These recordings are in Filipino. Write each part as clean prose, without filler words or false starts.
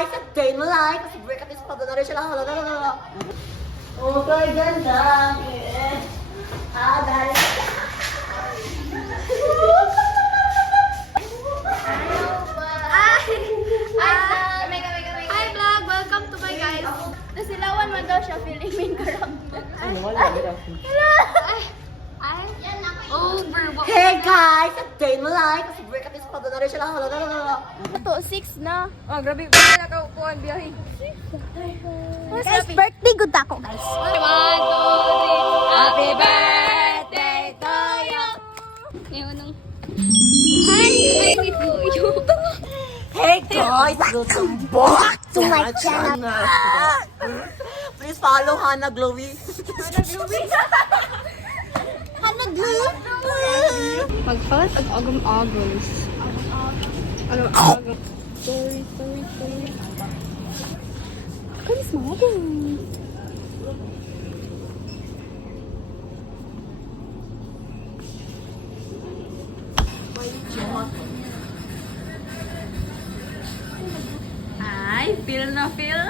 guys! A day in my life! Kasi break up is pa na rin siya lang. Oh, kay ganda! Dahil... Hi vlog! Welcome to my guys! Nasilawan man daw siya feeling main character. Over! Hey guys! A day in my life! Kasi break up is pa na rin siya lang. Ito, 6 na. Oh, grabe. Grabe na kaupuan biyahe. Guys, birthday good ako, guys. 1, 2, 3. Happy birthday to you! Ngayon nung... Hi! Hi, to you! Hey guys! Welcome back to my channel! Please follow Hannah Glowy. Hannah Glowy! Magpas at agam-agos. Agam-agos. Sorry. Kalis mo ako. Ay, feel na feel.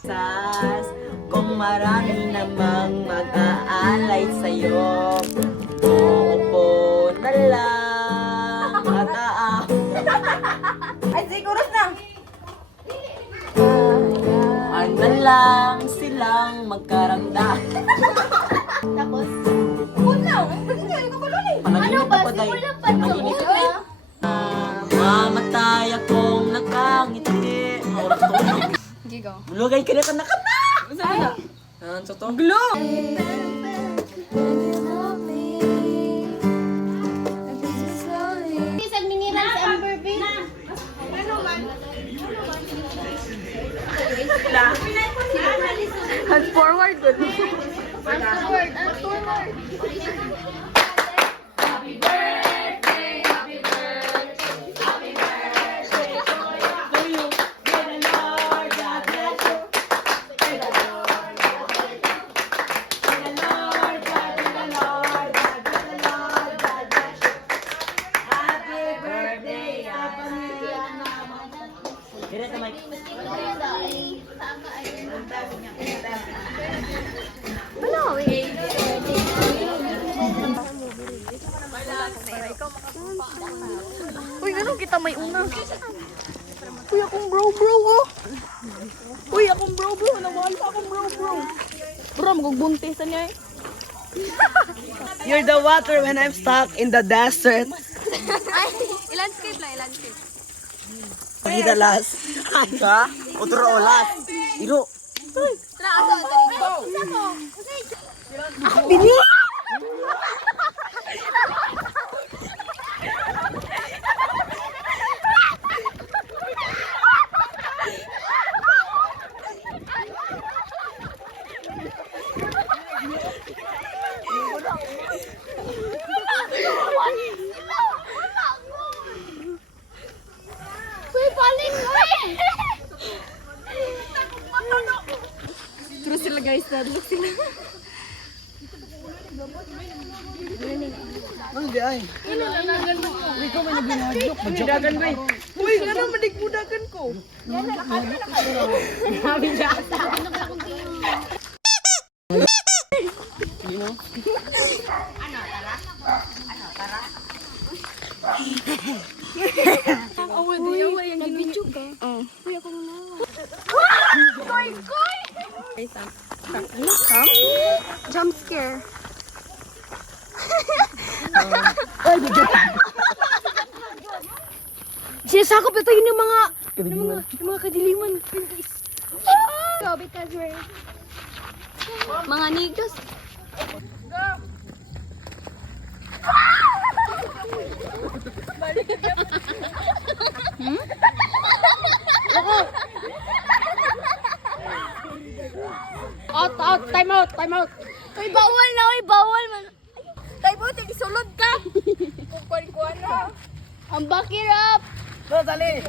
Sas, kung marami namang mag-aalay sa'yo, uupo na lang at ay, siguro na! Ano lang silang magkaramdam. Tapos, Ano ba? Simula pa to. Mamatay akong nakangiti. Gigo. Bulugay ka na kana. Saan na? Ano to? Glow! Isang miniran si Amber B. Hand forward dun. Forward. Uy, ganun kita may una. Uy, akong bro, oh. Uy, akong bro. Nawala akong bro. Bro, magbuntisan niya eh. You're the water when I'm stuck in the desert. Ilandscape lang, ilandscape. Kita last. Ha? Otro olas. Iro. Tara, asa ka rin. Isa mo. Bini! Uy, paling mo eh. Terus sila guys, nadulog sila. Ano di ay? Uy, ikaw may nagbinadlok. Magdagan ba eh? Uy, gano'n madigbudagan ko. Uy, nag-video ka? Oo. Uy, ako na. Koy! Jump scare. Sinasakop ito yun yung mga kadiliman. Go because we're... Mga niggas. Out. Time out. Uy, bawal man. Time out, isulod ka. Kukuan na. Ang bakirap. So, dali!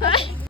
Hi.